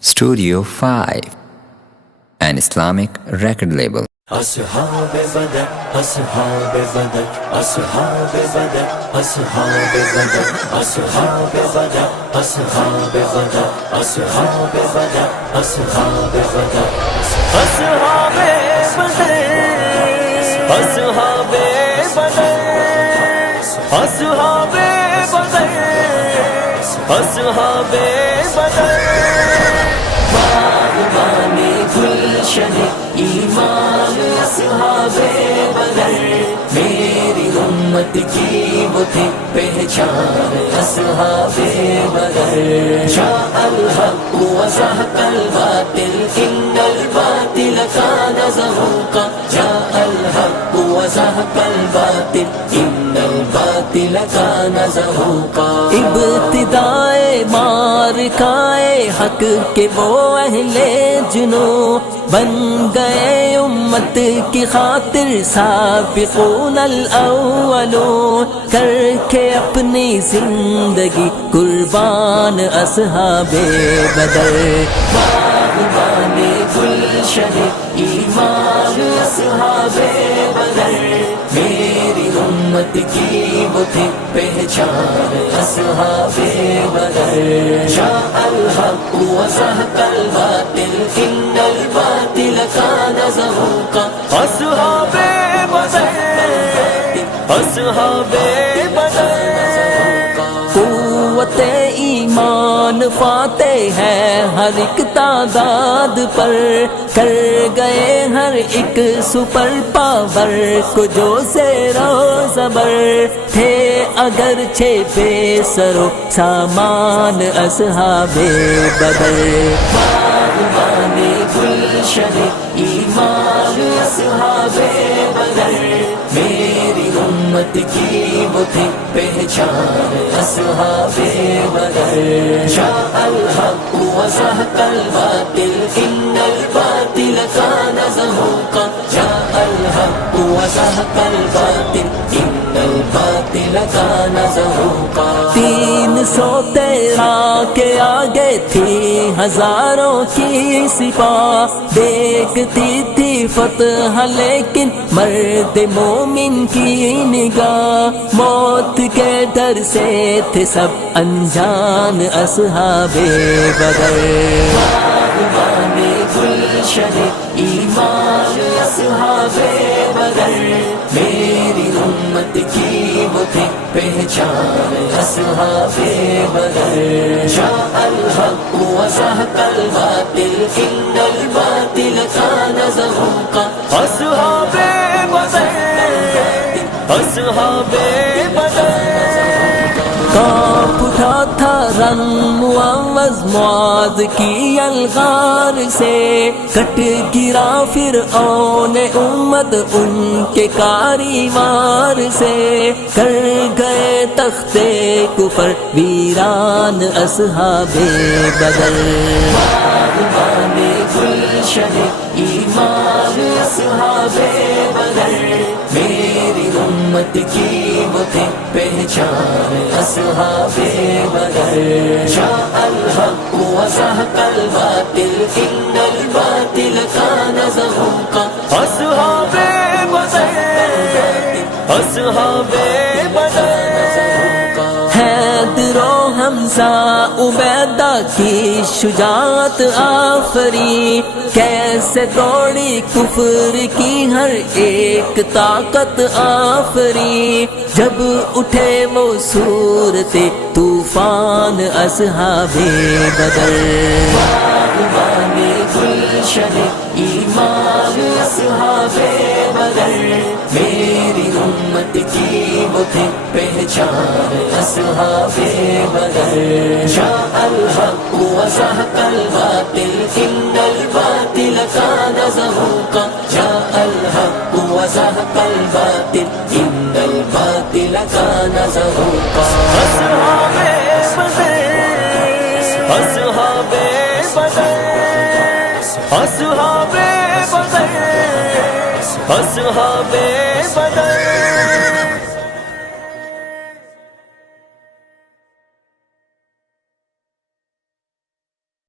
Studio 5, an Islamic record label. اصحاب بدر اصحاب بدر اصحاب بدر اصحاب بدر اصحاب بدر اصحاب بدر اصحاب بدر اصحاب بدر اصحاب بدر اصحاب بدر اصحاب بدر اصحاب بدر باغبانی گلشن ایمان اصحاب بدر میری امت کی وہ تھی پہچان اصحاب بدر جاء الحق وزهق الباطل ان الباطل كان زهوقا جاء الحق وزهق الباطل ان الباطل كان زهوقا ابتدائے معرکہ حق کے وہ اہل جنو بن گئے امت کی خاطر سابقون الاولون کر کے اپنی زندگی قربان اصحاب بدر باغبان گلشن ایمان اصحاب بدر میری امت کی وہ تھی پہچان اصحاب بدر جاء الحق وزهق الباطل ان الباطل كان زهوقا اصحاب بدر اصحاب بدر قوت ایمان فاتح ہے ہر ایک تعداد پر کر گئے ہر ایک سپر پاور کو جو زیر و زبر تھے اگرچہ بے سر و سامان اصحاب بدر باغبان گلشن ایمان اصحاب بدر میری امت کی وہ تھی پہچان اصحاب بدر جاء الحق وزهق الباطل ان الباطل كان زهوقا جاء الحق وزهق الباطل ان الباطل كان زهوقا 313 کے آگے تھی ہزاروں کی سپاہ دیکھتی تھی فتح لیکن مرد مومن کی نگاہ موت کے ڈر سے تھے سب انجان اصحاب بدر باغبان گلشن ایمان اصحاب بدر میری امت کی وہ تھی پہچان اصحاب بدر جاء الحق وزهق الباطل ان الباطل كان زهوقا اصحاب بدر اصحاب بدر کانپ اٹھا تھا رنگ معوض معاذ کی الغار سے کٹ گرا فرعون امت ان کے کاریوار سے کر گئے تختے کفر ویران اصحاب بدر باغبان گلشن ایمان اصحاب بدر میری امت کی وہ تھی پہچان اصحاب بدر جاء الحق وزهق الباطل ان الباطل كان زهوقا اصحاب بدر اصحاب بدر حیدر و حمزہ عبیدہ کی شجاعت آفری کیسے توڑی کفر کی ہر ایک طاقت آفری جب اٹھے وہ صورت طوفان اصحاب بدر باغبان گلشن ایمان اصحاب بدر میری امت کی وہ تھی پہچان اصحاب بدر جاء الحق وزهق الباطل ان الباطل كان زهوقا جاء الحق وزهق الباطل ان الباطل كان زهوقا اصحاب بدر اصحاب بدر اصحاب بدر اصحاب بدر